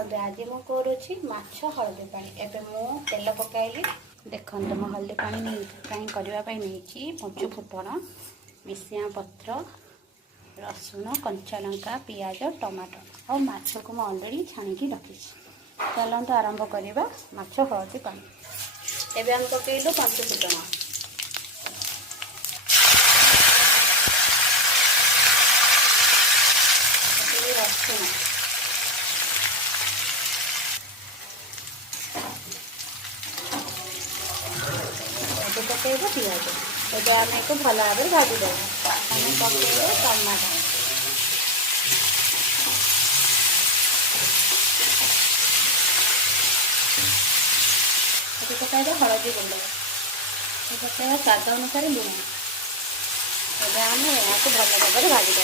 आज मु करुच्ची माछ हलदी पानी एबे मु तेल पकाइली देखो मु हलदी पानी नहीं करने नहीं पंचु फुटण मिसिया पत्र रसुण कंचा लंका पियाज टमाटर और माछ को मैं अलरेडी छाणिकी रखी। चलते आरंभ करवा माछ हलदी पानी। एबे हम पकईलु पंचु फुटण रसुण पकईब पिज एवं आम एक भल भाव भाजीद आम पकईब टमाटो पकईब हलदी गुंड पकईब स्वाद अनुसार लुण एवं आम यहाँ भल भाव भाजीद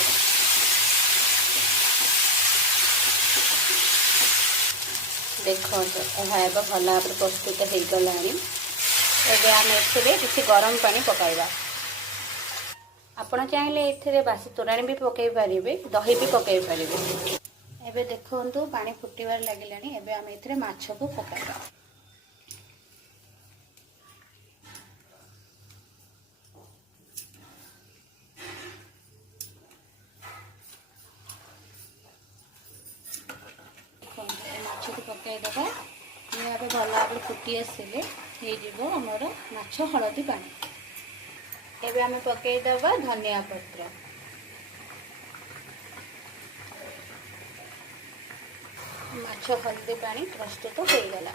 देखो यह भल भाव प्रस्तुत हो गला। एबे आम किसी गरम पानी पकाइबा आपण चाहिए एथिरे बासी तोराणी भी पकई पारिबे दही भी पकई पारिबे। एबे देखंतु पानी फुटिबार लागिलानी एबे आम एथिरे माछ को पकाइबा। माछ को पकई देबा ये भल भाव फुटी आसिले हो आमर माछ हलदी पानी। एबे आम पकईदबा धनिया पत्र माछ हलदी पानी प्रस्तुत हो गला।